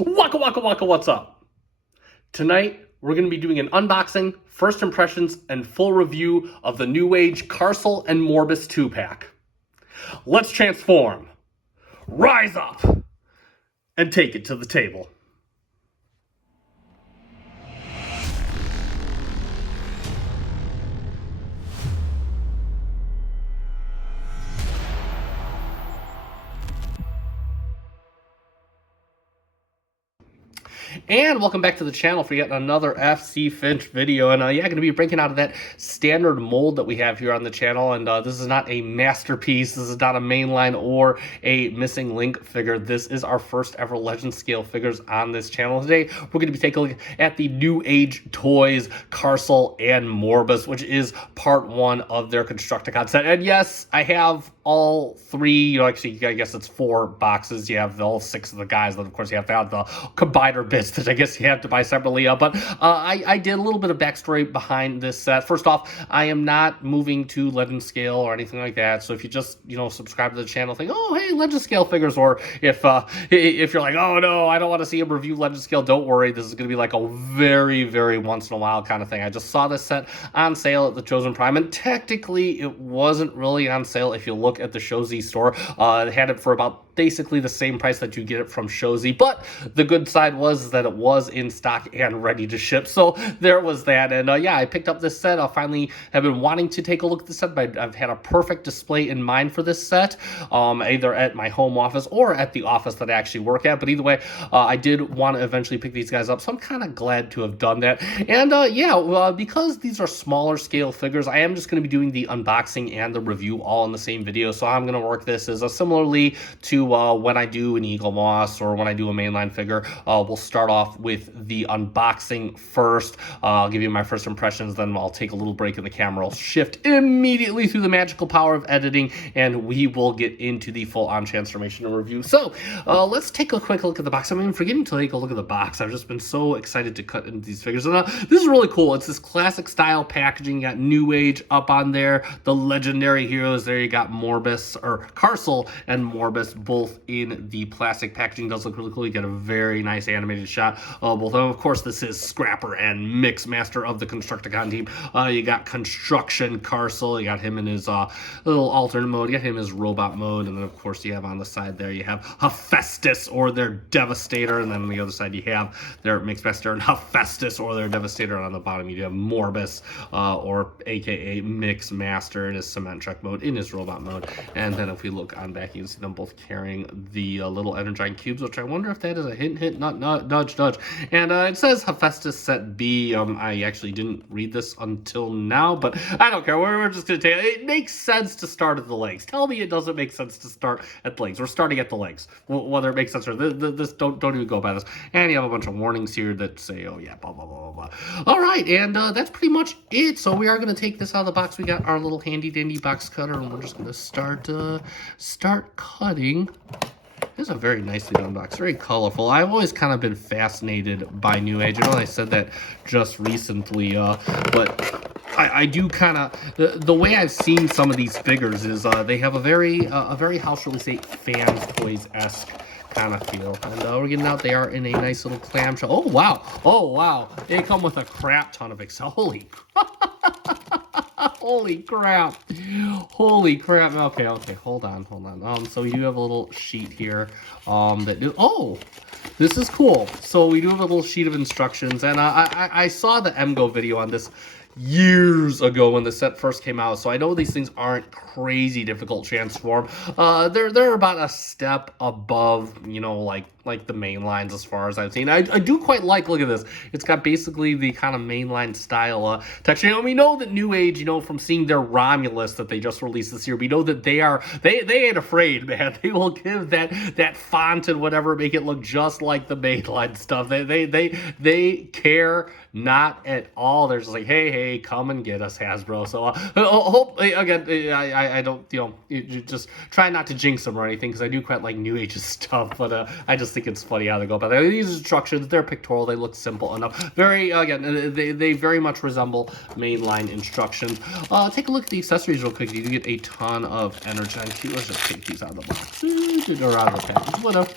Waka waka waka, what's up? Tonight, we're going to be doing an unboxing, first impressions, and full review of the Newage Carcel and Morbus 2-pack. Let's transform, rise up, and take it to the table. And welcome back to the channel for yet another FC Finch video. And yeah, going to be breaking out of that standard mold that we have here on the channel. And this is not a masterpiece. This is not a mainline or a missing link figure. This is our first ever legend scale figures on this channel. Today, we're going to be taking a look at the Newage Toys, Carcel, and Morbus, which is part one of their constructicon set. And yes, I have all three, actually, I guess it's 4 boxes. You have all 6 of the guys. Then, of course, you have to have the combiner bits that I guess you have to buy separately. But I did a little bit of backstory behind this set. First off, I am not moving to legend scale or anything like that. So if you just, subscribe to the channel, think, oh, hey, legend scale figures, or if you're like, oh, no, I don't want to see a review legend scale, don't worry. This is going to be like a very, very once in a while kind of thing. I just saw this set on sale at the Chosen Prime, and technically it wasn't really on sale if you look at the Shozy store. It had it for about basically the same price that you get it from Shozy, but the good side was that it was in stock and ready to ship, so there was that. And yeah, I picked up this set. I finally have been wanting to take a look at this set, but I've had a perfect display in mind for this set, either at my home office or at the office that I actually work at. But either way, I did want to eventually pick these guys up, so I'm kind of glad to have done that. And yeah, because these are smaller scale figures, I am just going to be doing the unboxing and the review all in the same video. So I'm going to work this as similarly to when I do an Eagle Moss or when I do a mainline figure. We'll start off with the unboxing first. I'll give you my first impressions, then I'll take a little break in the camera. I'll shift immediately through the magical power of editing, and we will get into the full-on transformation and review. So let's take a quick look at the box. I'm forgetting to take a look at the box. I've just been so excited to cut into these figures. And this is really cool. It's this classic style packaging. You got Newage up on there, the legendary heroes there. You got Morbus, or Carcel and Morbus, both in the plastic packaging. Does look really cool. You get a very nice animated shot of both of them. Of course, this is Scrapper and Mixmaster of the Constructicon team. You got Construction Carcel. You got him in his little alternate mode. You got him in his robot mode. And then, of course, you have on the side there, you have Hephaestus or their Devastator. And then on the other side, you have their Mixmaster and Hephaestus or their Devastator. And on the bottom, you have Morbus, or aka Mixmaster in his cement truck mode, in his robot mode. And then if we look on back, you can see them both carrying the little energizing cubes, which I wonder if that is a hint, nudge. And it says Hephaestus set B. I actually didn't read this until now, but I don't care. We're just going to take it. It makes sense to start at the legs. Tell me it doesn't make sense to start at the legs. We're starting at the legs. Whether it makes sense or this, don't even go by this. And you have a bunch of warnings here that say, oh yeah, blah, blah, blah, blah. All right, and that's pretty much it. So we are going to take this out of the box. We got our little handy dandy box cutter, and we're just going to start cutting. This is a very nicely done box, very colorful. I've always kind of been fascinated by Newage. I know I said that just recently, but I do kind of, the way I've seen some of these figures is they have a very how shall we say, fans toys-esque kind of feel. And we're getting out. They are in a nice little clamshell. Oh wow, they come with a crap ton of holy holy crap. Okay, hold on. So we do have a little sheet here this is cool. So we do have a little sheet of instructions, and I saw the MGO video on this years ago when the set first came out, so I know these things aren't crazy difficult to transform. They're about a step above, like the main lines as far as I've seen. I do quite look at this. It's got basically the kind of mainline style texture. And we know that Newage, from seeing their Romulus that they just released this year, we know that they ain't afraid, man. They will give that font and whatever, make it look just like the mainline stuff. They care not at all. They're just like, hey, come and get us, Hasbro. So hopefully, again, I don't, just try not to jinx them or anything, because I do quite like Newage's stuff, but I just think it's funny how they go about it. These instructions, they're pictorial, they look simple enough. They very much resemble mainline instructions. Take a look at the accessories real quick. You can get a ton of energy. Let's just take these out of the box. Or out of the package, whatever.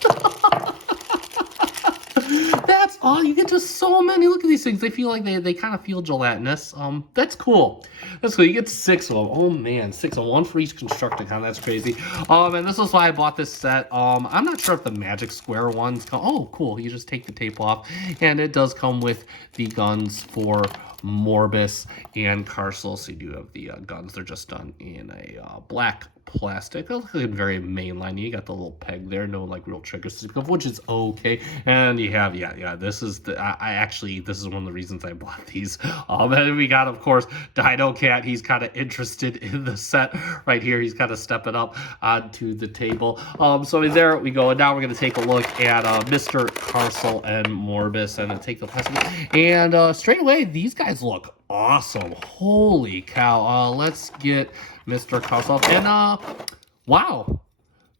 Oh, you get to so many. Look at these things. They feel like they kind of feel gelatinous. That's cool. That's cool. You get 6 of them. Oh man, 6 of 1 for each constructicon. That's crazy. And this is why I bought this set. I'm not sure if the magic square ones come. Oh, cool. You just take the tape off, and it does come with the guns for Morbus and Carcel. So you do have the guns. They're just done in a black plastic. Looking very mainline. You got the little peg there, no like real trigger system, which is okay. And you have this is the I actually this is one of the reasons I bought these. And we got, of course, Dino Cat. He's kind of interested in the set right here. He's kind of stepping up onto the table. So there we go. And now we're gonna take a look at Mr. Carcel and Morbus and take the plastic. And straight away, these guys look awesome. Holy cow. Let's get Mr. Carcel. And wow.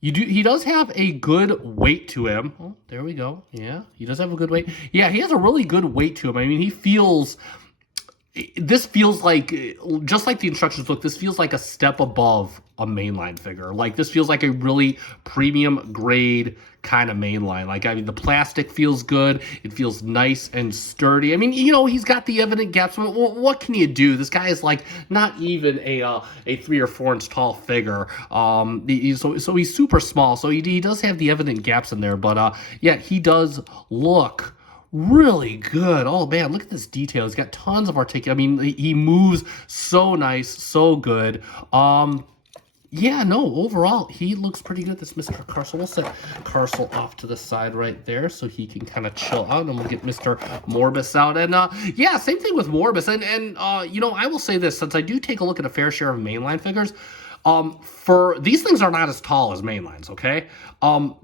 He does have a good weight to him. Oh, there we go. Yeah, he does have a good weight. Yeah, he has a really good weight to him. I mean, this feels like, just like the instructions book, this feels like a step above a mainline figure. Like, this feels like a really premium grade kind of mainline. Like, I mean, the plastic feels good. It feels nice and sturdy. I mean, you know, he's got the evident gaps. But what can you do? This guy is like not even a 3 or 4 inch tall figure. So he's super small. So he does have the evident gaps in there. But yeah, he does look really good. Oh man, look at this detail. He's got tons of articulation. I mean, he moves so nice, so good. Yeah, no, overall, he looks pretty good, this Mr. Carcel. We'll set Carcel off to the side right there so he can kind of chill out, and we'll get Mr. Morbus out. And yeah, same thing with Morbus. And you know, I will say this, since I do take a look at a fair share of mainline figures, for these things are not as tall as mainlines, okay?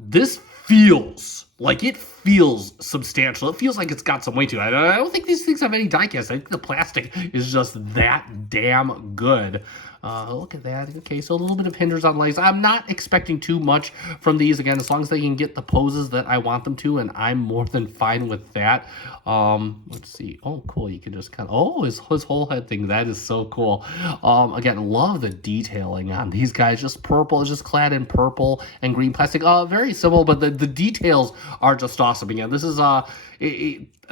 This feels like, it feels substantial. It feels like it's got some weight to it. I don't think these things have any diecast. I think the plastic is just that damn good. Look at that. Okay, so a little bit of hinders on legs. I'm not expecting too much from these. Again, as long as they can get the poses that I want them to, and I'm more than fine with that. Let's see. Oh, cool. You can just kind of, oh, his whole head thing. That is so cool. Again, love the detailing on these guys. Just purple. It's just clad in purple and green plastic. Very simple, but the details are just awesome. Again, this is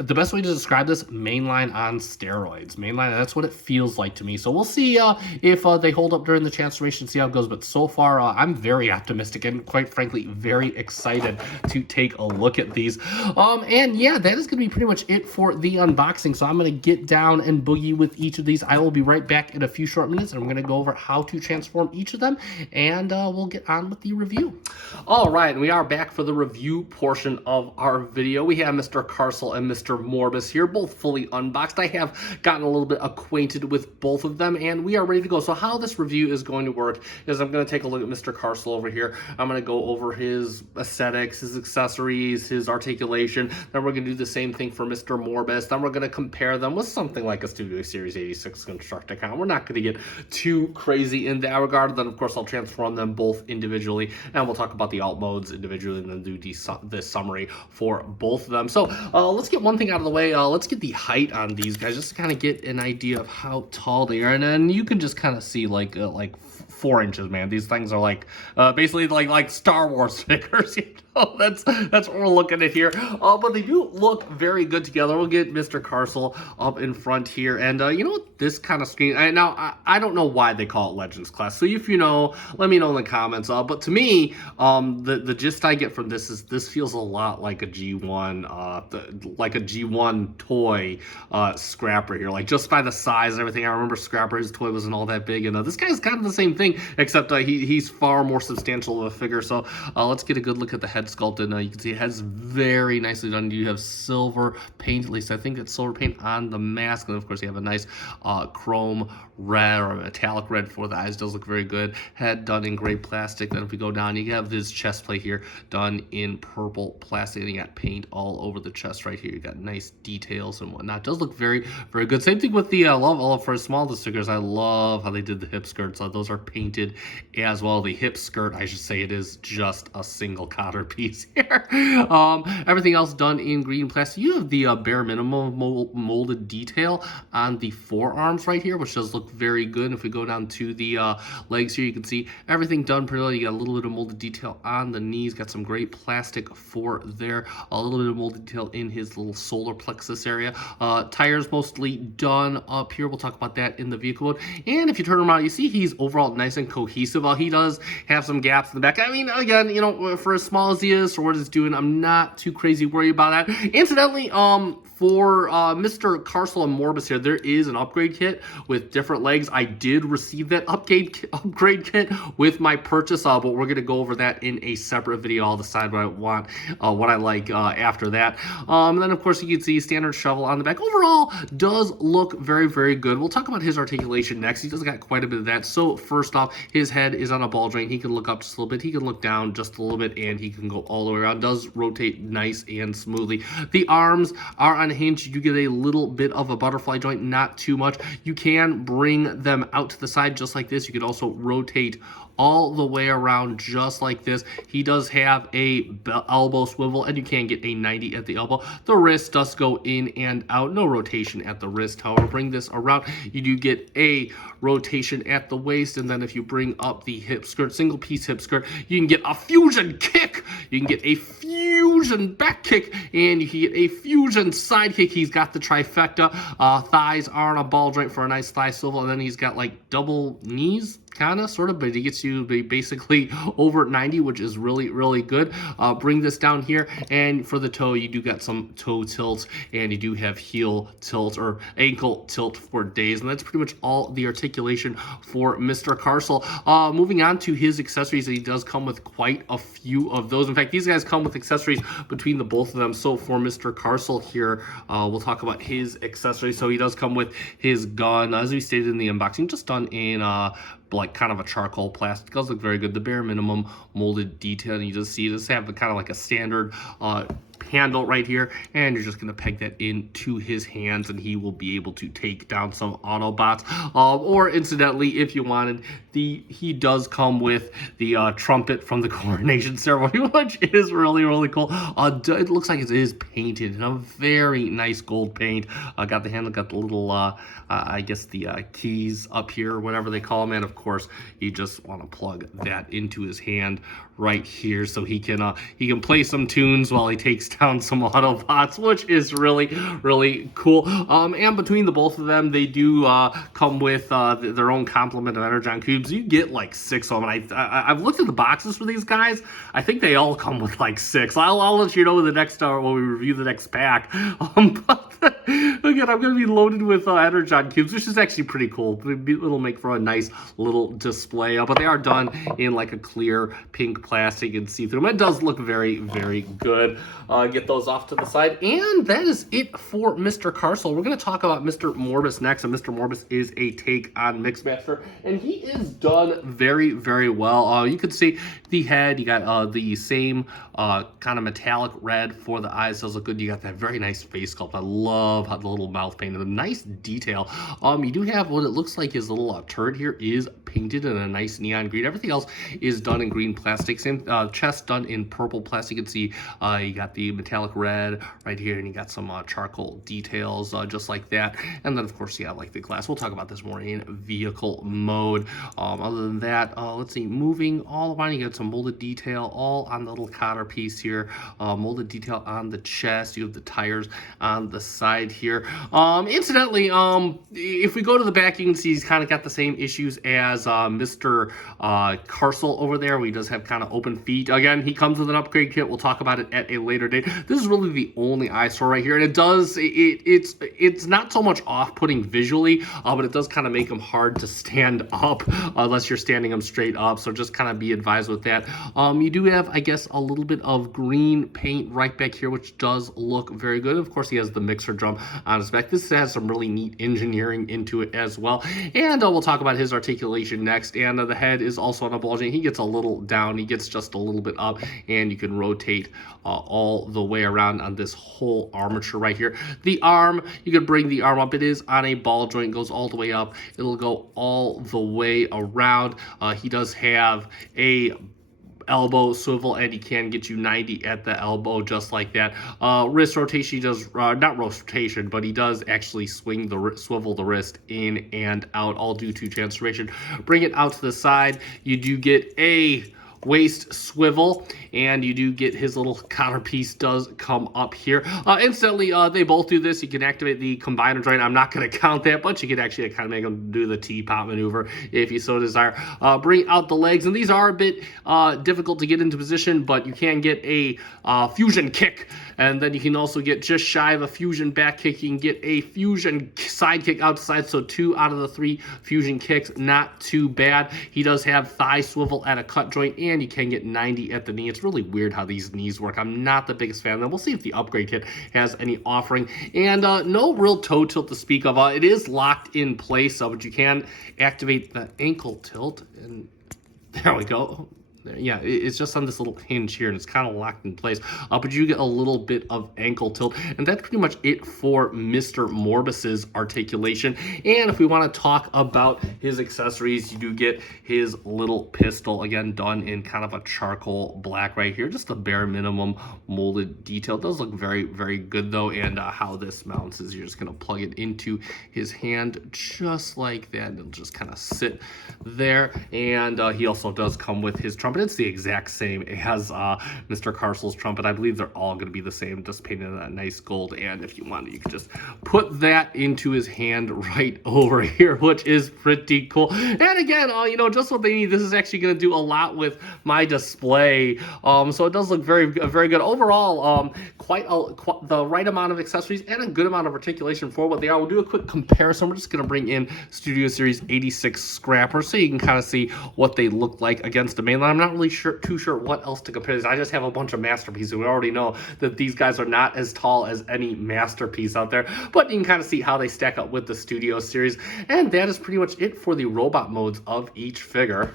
the best way to describe this, mainline on steroids. Mainline, that's what it feels like to me. So we'll see if they hold up during the transformation, see how it goes. But so far, I'm very optimistic and, quite frankly, very excited to take a look at these. And yeah, that is going to be pretty much it for the unboxing. So I'm going to get down and boogie with each of these. I will be right back in a few short minutes, and I'm going to go over how to transform each of them, and we'll get on with the review. All right, and we are back for the review portion of our video. We have Mr. Carcel and Mr. Morbus here, both fully unboxed. I have gotten a little bit acquainted with both of them, and we are ready to go. So how this review is going to work is I'm going to take a look at Mr. Carcel over here. I'm going to go over his aesthetics, his accessories, his articulation. Then we're going to do the same thing for Mr. Morbus. Then we're going to compare them with something like a Studio Series 86 Constructicon. We're not going to get too crazy in that regard. Then, of course, I'll transform them both individually, and we'll talk about the alt modes individually, and then do the summary for both of them. So let's get one thing out of the way. Let's get the height on these guys, just to kind of get an idea of how tall they are. And then you can just kind of see like 4 inches, man. These things are like basically like Star Wars figures, you know? That's what we're looking at here. But they do look very good together. We'll get Mr. Carcel up in front here, and you know what, this kind of screen, I don't know why they call it Legends Class, so if you know, let me know in the comments. But to me, the gist I get from this is this feels a lot like a G1 like a G1 toy scrapper here, like just by the size and everything. I remember Scrapper, his toy wasn't all that big, and this guy's kind of the same thing, except he's far more substantial of a figure. So let's get a good look at the head sculpt, and you can see it has very nicely done. You have silver paint, at least I think it's silver paint on the mask, and of course you have a nice chrome red or metallic red for the eyes. Does look very good. Head done in gray plastic. Then if we go down, you have this chest plate here done in purple plastic, and you got paint all over the chest right here. You got nice details and whatnot. Does look very, very good. Same thing with the love for small stickers. I love how they did the hip skirts. Those are painted as well. The hip skirt, I should say, it is just a single cotter piece here. Everything else done in green plastic. You have the bare minimum molded detail on the forearms right here, which does look very good. If we go down to the legs here, you can see everything done pretty well. You got a little bit of molded detail on the knees. Got some great plastic for there. A little bit of molded detail in his little solar plexus area. Tires mostly done up here. We'll talk about that in the vehicle mode. And if you turn him around, you see he's overall nice and cohesive. He does have some gaps in the back. I mean, again, you know, for as small as he is, for what it's doing, I'm not too crazy worried about that. Incidentally, for Mr. Carcel and Morbus here, there is an upgrade kit with different legs. I did receive that upgrade kit with my purchase, but we're going to go over that in a separate video. I'll decide what I want, what I like after that. And then, of course, you can see standard shovel on the back. Overall, does look very, very good. We'll talk about his articulation next. He does got quite a bit of that. So first off, his head is on a ball joint. He can look up just a little bit. He can look down just a little bit, and he can go all the way around. Does rotate nice and smoothly. The arms are on hinge. You do get a little bit of a butterfly joint, not too much. You can bring them out to the side just like this. You can also rotate all the way around just like this. He does have a elbow swivel, and you can get a 90 at the elbow. The wrist does go in and out. No rotation at the wrist. However, bring this around, you do get a rotation at the waist, and then if you bring up the hip skirt, single piece hip skirt, you can get a fusion kick. You can get a fusion back kick, and you can get a fusion side kick. He's got the trifecta. Thighs are on a ball joint for a nice thigh swivel, and then he's got like double knees, kind of, sort of, but he gets you basically over 90, which is really, really good. Bring this down here, and for the toe, you do got some toe tilts, and you do have heel tilt or ankle tilt for days, and that's pretty much all the articulation for Mr. Carcel. Moving on to his accessories, he does come with quite a few of those. In fact, these guys come with accessories between the both of them. So for Mr. Carcel here, we'll talk about his accessories. So he does come with his gun, as we stated in the unboxing, just done in like kind of a charcoal plastic. It does look very good. The bare minimum molded detail, and you just see this have kind of like a standard handle right here, and you're just going to peg that into his hands, and he will be able to take down some Autobots. Or incidentally, if you wanted, he does come with the trumpet from the coronation ceremony, which is really, really cool. It looks like it is painted in a very nice gold paint. Got the handle, got the little I guess the keys up here, or whatever they call them, and of course you just want to plug that into his hand right here, so he can play some tunes while he takes down some Autobots, which is really, really cool. And between the both of them, they do come with their own complement of Energon cubes. You get like 6 of them, and I've looked at the boxes for these guys. I think they all come with like 6. I'll let you know in the next when we review the next pack. But again, I'm going to be loaded with Energon cubes, which is actually pretty cool. It'll make for a nice little display, but they are done in like a clear pink plastic and see through them. It does look very, very good. Get those off to the side, and that is it for Mr. Carcel. We're going to talk about Mr. Morbus next, and Mr. Morbus is a take on Mixmaster, and he is done very, very well. You can see the head. You got the same kind of metallic red for the eyes. Does look good. You got that very nice face sculpt. I love how the little mouth paint and the nice detail. You do have what it looks like his little turd here is painted in a nice neon green. Everything else is done in green plastic. Same chest done in purple plastic. You can see you got the metallic red right here, and you got some charcoal details just like that. And then of course you have like the glass. We'll talk about this more in vehicle mode. Other than that, let's see, moving all around, you got some molded detail all on the little cotter piece here. Molded detail on the chest. You have the tires on the side here. Incidentally, if we go to the back, you can see he's kind of got the same issues as Mr. Carcel over there, where he does have kind of open feet. Again, he comes with an upgrade kit. We'll talk about it at a later date. This is really the only eyesore right here, and it's not so much off-putting visually, but it does kind of make him hard to stand up unless you're standing him straight up, so just kind of be advised with that. You do have, I guess, a little bit of green paint right back here, which does look very good. Of course, he has the mixer drum on his back. This has some really neat engineering into it as well, and we'll talk about his articulation next. And the head is also on a ball joint. He gets a little down, he gets just a little bit up, and you can rotate all the way around on this whole armature right here. The arm, you can bring the arm up. It is on a ball joint, goes all the way up. It'll go all the way around. He does have a elbow swivel, and he can get you 90 at the elbow just like that. Wrist rotation, he does not rotation, but he does actually swivel the wrist in and out, all due to transformation. Bring it out to the side. You do get a waist swivel, and you do get his little counter piece does come up here. Instantly, they both do this. You can activate the combiner joint. I'm not going to count that, but you can actually kind of make them do the teapot maneuver if you so desire. Bring out the legs, and these are a bit difficult to get into position, but you can get a fusion kick, and then you can also get just shy of a fusion back kick. You can get a fusion side kick out to side, so 2 out of the 3 fusion kicks, not too bad. He does have thigh swivel at a cut joint, and you can get 90 at the knee. It's really weird how these knees work. I'm not the biggest fan of them. We'll see if the upgrade kit has any offering. And no real toe tilt to speak of. It is locked in place, but you can activate the ankle tilt, and there we go. Yeah, it's just on this little hinge here, and it's kind of locked in place. But you get a little bit of ankle tilt, and that's pretty much it for Mr. Morbus's articulation. And if we want to talk about his accessories, you do get his little pistol, again, done in kind of a charcoal black right here. Just a bare minimum molded detail. It does look very, very good, though. And how this mounts is you're just going to plug it into his hand just like that, and it'll just kind of sit there. And he also does come with his trumpet. It's the exact same as Mr. Carcel's trumpet. I believe they're all going to be the same, just painted in that nice gold. And if you wanted, you could just put that into his hand right over here, which is pretty cool. And again, you know, just what they need. This is actually going to do a lot with my display. So it does look very, very good overall. Quite the right amount of accessories and a good amount of articulation for what they are. We'll do a quick comparison. We're just going to bring in Studio Series 86 scrappers so you can kind of see what they look like against the mainline. I'm not really too sure what else to compare this. I just have a bunch of masterpieces. We already know that these guys are not as tall as any masterpiece out there, but you can kind of see how they stack up with the Studio Series. And that is pretty much it for the robot modes of each figure.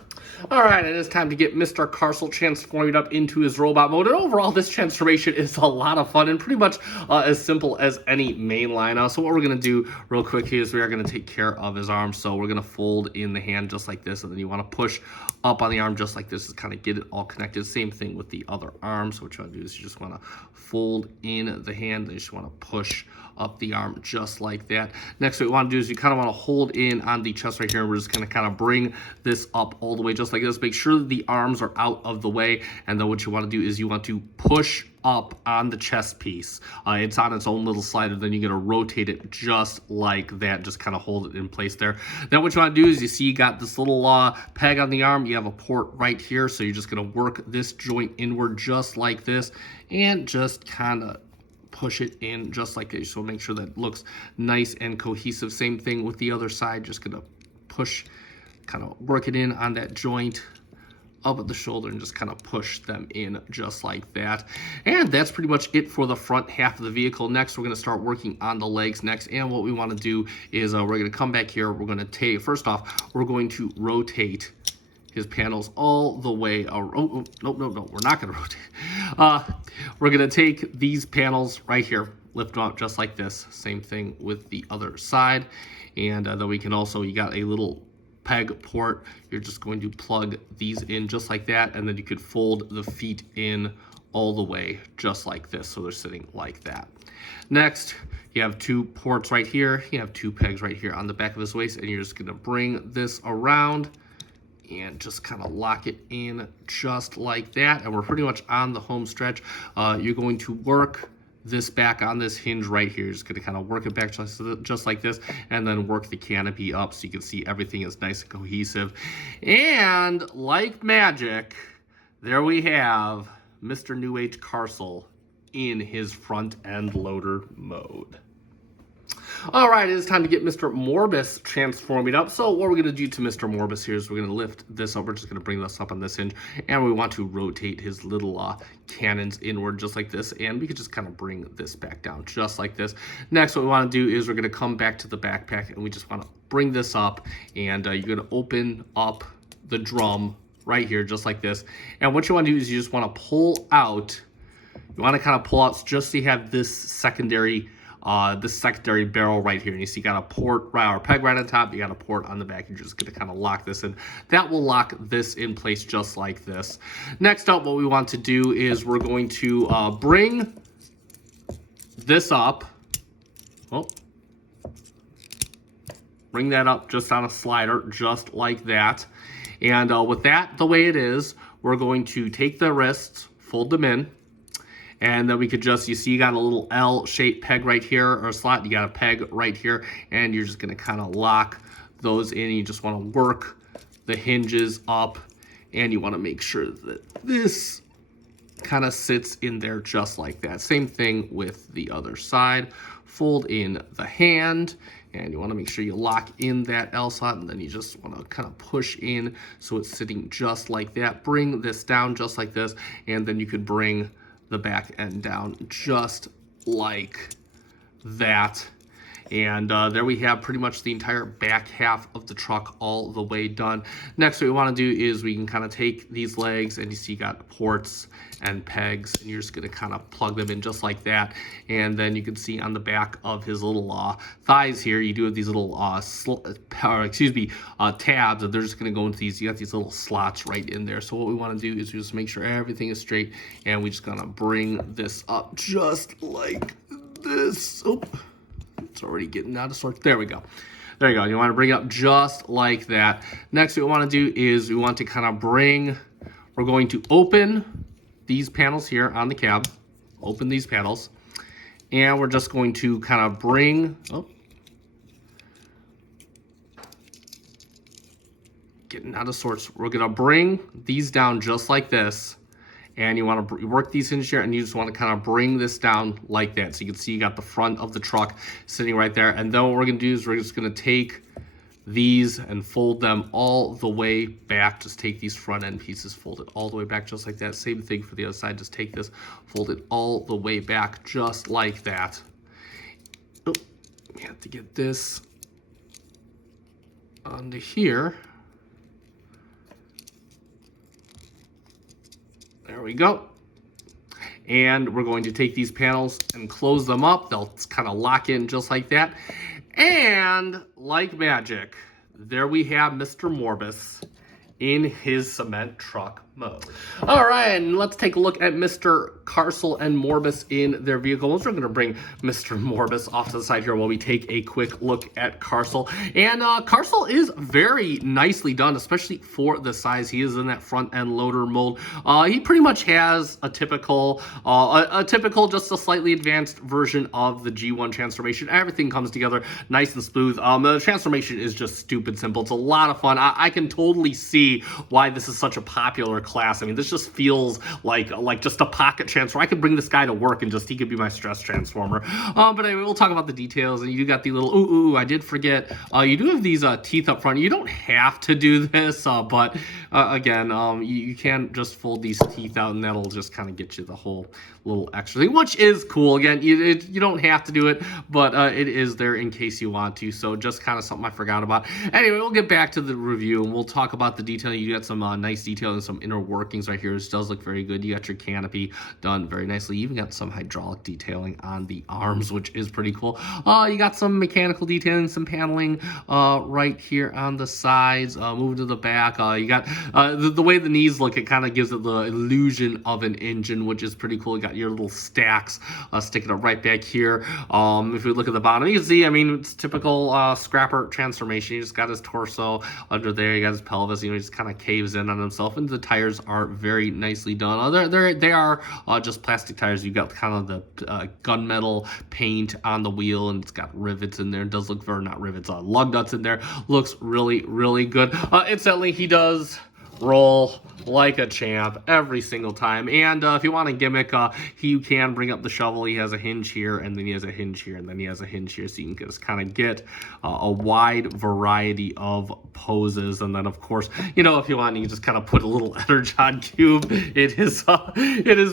All right, it is time to get Mr. Carcel transformed up into his robot mode. And overall, this transformation is a lot of fun and pretty much as simple as any mainline. So what we're going to do real quick here is we are going to take care of his arms. So we're going to fold in the hand just like this, and then you want to push up on the arm just like this to kind of get it all connected. Same thing with the other arm. So what you want to do is you just want to fold in the hand, and you just want to push up the arm just like that. Next, what we want to do is you kind of want to hold in on the chest right here, and we're just going to kind of bring this up all the way just like this. Make sure that the arms are out of the way, and then what you want to do is you want to push up on the chest piece. It's on its own little slider. Then you're going to rotate it just like that. Just kind of hold it in place there. Then what you want to do is you see you got this little peg on the arm. You have a port right here, so you're just going to work this joint inward just like this, and just kind of push it in just like this. So make sure that it looks nice and cohesive. Same thing with the other side. Just gonna push, kind of work it in on that joint up at the shoulder, and just kind of push them in just like that. And that's pretty much it for the front half of the vehicle. Next, we're going to start working on the legs next. And what we want to do is we're going to come back here. We're going to take, first off, we're going to rotate his panels all the way. No, we're not going to rotate. We're going to take these panels right here, lift them up just like this. Same thing with the other side. And then we can also, you got a little peg port. You're just going to plug these in just like that, and then you could fold the feet in all the way just like this, so they're sitting like that. Next, you have 2 ports right here. You have 2 pegs right here on the back of his waist, and you're just going to bring this around and just kind of lock it in just like that. And we're pretty much on the home stretch. You're going to work this back on this hinge right here. You're just going to kind of work it back just like this, and then work the canopy up so you can see everything is nice and cohesive. And like magic, there we have Mr. Newage Carcel in his front end loader mode. All right, it is time to get Mr. Morbus transforming up. So what we're going to do to Mr. Morbus here is we're going to lift this up. We're just going to bring this up on this hinge, and we want to rotate his little cannons inward just like this, and we could just kind of bring this back down just like this. Next, what we want to do is we're going to come back to the backpack, and we just want to bring this up, and you're going to open up the drum right here just like this. And what you want to do is you just want to pull out, you want to kind of pull out just so you have this secondary barrel right here. And you see you got a port right, or peg right on top, you got a port on the back. You're just going to kind of lock this in. That will lock this in place just like this. Next up, what we want to do is we're going to bring this up. Oh, bring that up just on a slider, just like that. And with that the way it is, we're going to take the wrists, fold them in, and then we could just, you see you got a little L-shaped peg right here, or a slot, you got a peg right here, and you're just gonna kind of lock those in. You just wanna work the hinges up, and you wanna make sure that this kind of sits in there just like that. Same thing with the other side. Fold in the hand, and you want to make sure you lock in that L slot, and then you just want to kind of push in so it's sitting just like that. Bring this down just like this, and then you could bring the back end down just like that. And there we have pretty much the entire back half of the truck all the way done. Next, what we want to do is we can kind of take these legs, and you see you got ports and pegs, and you're just going to kind of plug them in just like that. And then you can see on the back of his little thighs here, you do have these little tabs, and they're just going to go into these. You got these little slots right in there. So what we want to do is just make sure everything is straight, and we just gonna bring this up just like this. Oh. It's already getting out of sorts. There we go. There you go. You want to bring it up just like that. Next, what we want to do is we want to kind of we're going to open these panels here on the cab. Open these panels. And we're just going to kind of getting out of sorts. We're going to bring these down just like this. And you want to work these hinges here, and you just want to kind of bring this down like that. So you can see you got the front of the truck sitting right there. And then what we're going to do is we're just going to take these and fold them all the way back. Just take these front end pieces, fold it all the way back just like that. Same thing for the other side. Just take this, fold it all the way back just like that. Oh, we have to get this onto here. There we go. And we're going to take these panels and close them up. They'll kind of lock in just like that. And like magic, there we have Mr. Morbus in his cement truck mode. All right, and let's take a look at Mr. Carcel and Morbus in their vehicles. We're going to bring Mr. Morbus off to the side here while we take a quick look at Carcel. And Carcel is very nicely done, especially for the size. He is in that front end loader mold. He pretty much has a typical, just a slightly advanced version of the G1 transformation. Everything comes together nice and smooth. The transformation is just stupid simple. It's a lot of fun. I can totally see why this is such a popular class. I mean, this just feels like just a pocket transformer. I could bring this guy to work and he could be my stress transformer. But anyway, we'll talk about the details. And you got the little, I did forget, you do have these teeth up front. You don't have to do this, but again, you can just fold these teeth out, and that'll just kind of get you the whole little extra thing, which is cool. Again, you don't have to do it, but it is there in case you want to. So just kind of something I forgot about. Anyway, we'll get back to the review, and we'll talk about the detail. You got some nice detail and some inner workings right here. This does look very good. You got your canopy done very nicely. You even got some hydraulic detailing on the arms, which is pretty cool. You got some mechanical detailing, some paneling right here on the sides. Moving to the back, you got the way the knees look, it kind of gives it the illusion of an engine, which is pretty cool. You got your little stacks sticking up right back here. If we look at the bottom, you can see, I mean, it's typical scrapper transformation. He just got his torso under there. He got his pelvis. He just kind of caves in on himself, and the tires are very nicely done. They are just plastic tires. You got kind of the gunmetal paint on the wheel, and it's got rivets in there. It does look very, not rivets, lug nuts in there. Looks really, really good. Incidentally, he does roll like a champ every single time. And if you want a gimmick, you can bring up the shovel. He has a hinge here, and then he has a hinge here, and then he has a hinge here, so you can just kind of get a wide variety of poses. And then, of course, if you want, you can just kind of put a little energon cube in his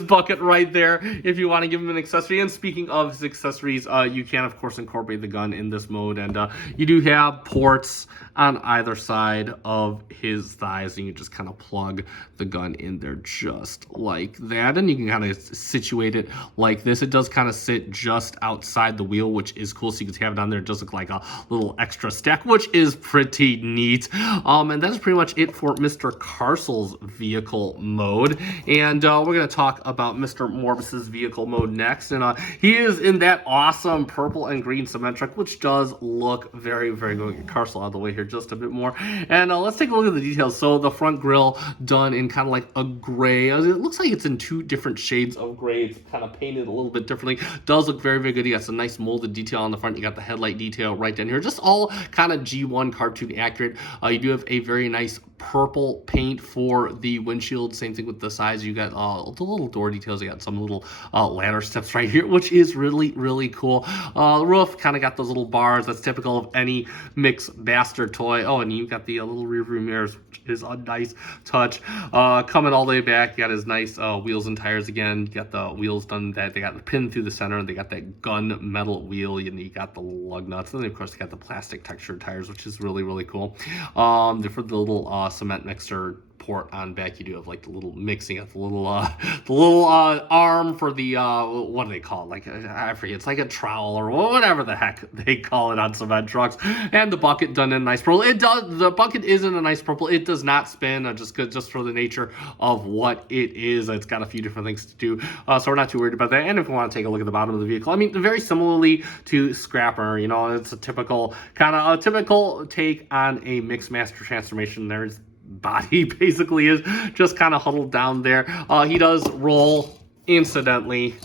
bucket right there if you want to give him an accessory. And speaking of his accessories, you can, of course, incorporate the gun in this mode, and you do have ports on either side of his thighs, and you just kind of plug the gun in there just like that, and you can kind of situate it like this. It does kind of sit just outside the wheel, which is cool, so you can have it on there. It does look like a little extra stack, which is pretty neat. And that's pretty much it for Mr. Carcel's vehicle mode, and we're going to talk about Mr. Morbus's vehicle mode next. And he is in that awesome purple and green cement truck, which does look very, very good. Get Carcel out of the way here just a bit more, and let's take a look at the details. So the front grill done in kind of like a gray. It looks like it's in 2 different shades of gray. It's kind of painted a little bit differently. Does look very, very good. You got some nice molded detail on the front. You got the headlight detail right down here. Just all kind of G1 cartoon accurate. You do have a very nice purple paint for the windshield. Same thing with the sides. You got the little door details. You got some little ladder steps right here, which is really, really cool. The roof kind of got those little bars. That's typical of any Mixmaster toy. Oh, and you got the little rear view mirrors, which is a nice touch. Coming all the way back, you got his nice wheels and tires again. You got the wheels done that they got the pin through the center. They got that gun metal wheel, and you got the lug nuts, and then of course you got the plastic textured tires, which is really, really cool. For the little cement mixer port on back, you do have like the little mixing of the little arm for the what do they call it? Like I forget, it's like a trowel or whatever the heck they call it on cement trucks. And the bucket done in nice purple. The bucket is in a nice purple. It does not spin, just for the nature of what it is. It's got a few different things to do, so we're not too worried about that. And if we want to take a look at the bottom of the vehicle, I mean, very similarly to Scrapper, you know, it's a typical take on a Mixmaster transformation. There's body basically is just kind of huddled down there. He does roll, incidentally,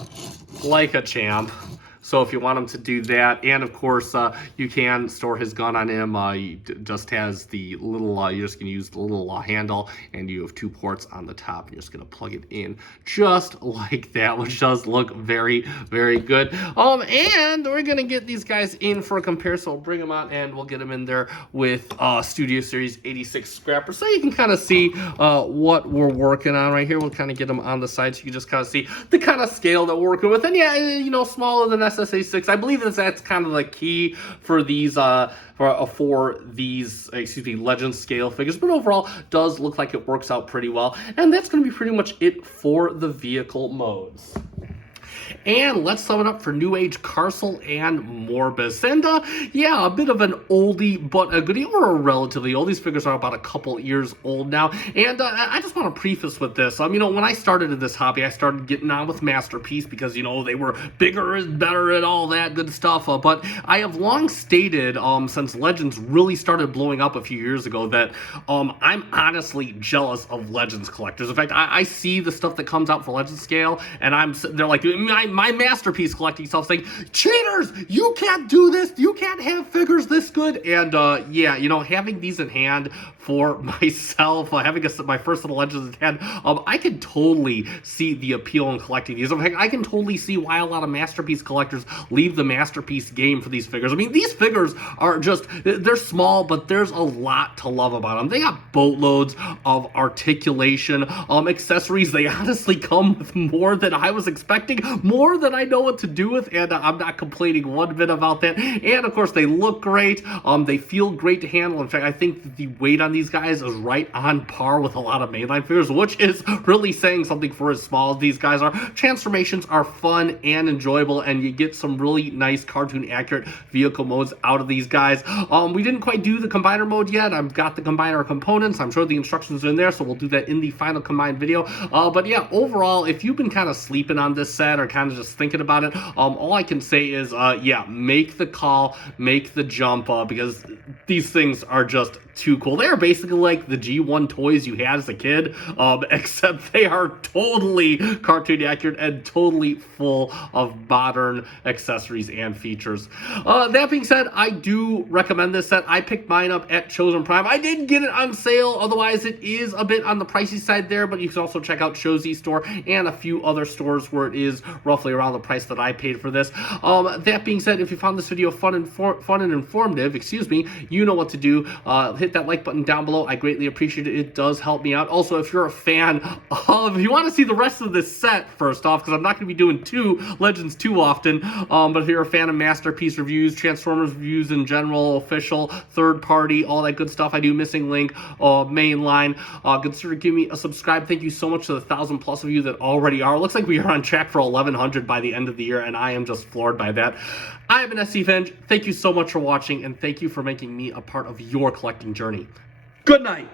like a champ. So if you want him to do that, and of course you can store his gun on him. He just has the little, you're just gonna use the little handle, and you have 2 ports on the top. You're just gonna plug it in just like that, which does look very, very good. And we're gonna get these guys in for a comparison. We'll bring them out and we'll get them in there with Studio Series 86 Scrapper, so you can kind of see what we're working on right here. We'll kind of get them on the side so you can just kind of see the kind of scale that we're working with. And yeah, you know, smaller than SSA6. I believe that's kind of the key for these legend scale figures, but overall does look like it works out pretty well. And that's going to be pretty much it for the vehicle modes. And let's sum it up for Newage, Carcel, and Morbus. And yeah, a bit of an oldie but a goodie, or a relatively old. These figures are about a couple years old now. And I just want to preface with this. You know, when I started in this hobby, I started getting on with Masterpiece because, you know, they were bigger and better and all that good stuff. But I have long stated, since Legends really started blowing up a few years ago, that I'm honestly jealous of Legends collectors. In fact, I see the stuff that comes out for Legends scale, and they're like, my Masterpiece collecting stuff, saying, cheaters, you can't do this, you can't have figures this good. And yeah, you know, having these in hand for myself, having my first little Legends in hand, I can totally see the appeal in collecting these. In fact, I can totally see why a lot of Masterpiece collectors leave the Masterpiece game for these figures. I mean, these figures are they're small, but there's a lot to love about them. They got boatloads of articulation, accessories. They honestly come with more than I was expecting, more than I know what to do with, and I'm not complaining one bit about that. And of course, they look great. They feel great to handle. In fact, I think that the weight on these guys is right on par with a lot of mainline figures, which is really saying something for as small as these guys are. Transformations are fun and enjoyable, and you get some really nice cartoon accurate vehicle modes out of these guys. We didn't quite do the combiner mode yet. I've got the combiner components. I'm sure the instructions are in there, so we'll do that in the final combined video. But yeah, overall, if you've been kind of sleeping on this set or kind of just thinking about it, all I can say is, yeah, make the call, make the jump, because these things are just too cool. They are basically like the G1 toys you had as a kid, except they are totally cartoon accurate and totally full of modern accessories and features. That being said, I do recommend this set. I picked mine up at Chosen Prime. I did get it on sale, otherwise it is a bit on the pricey side there, but you can also check out Chozy Store and a few other stores where it is roughly around the price that I paid for this. That being said, if you found this video fun and informative, excuse me, you know what to do. Hit that like button down below. I greatly appreciate it. It does help me out. Also, if you're a fan of, if you want to see the rest of this set, first off, because I'm not going to be doing Legends too often, but if you're a fan of Masterpiece reviews, Transformers reviews in general, official, third party, all that good stuff, I do Missing Link, mainline, consider giving me a subscribe. Thank you so much to the 1,000+ of you that already are. Looks like we are on track for 1,100 by the end of the year, and I am just floored by that. I have been SC Finch. Thank you so much for watching, and thank you for making me a part of your collecting journey. Good night.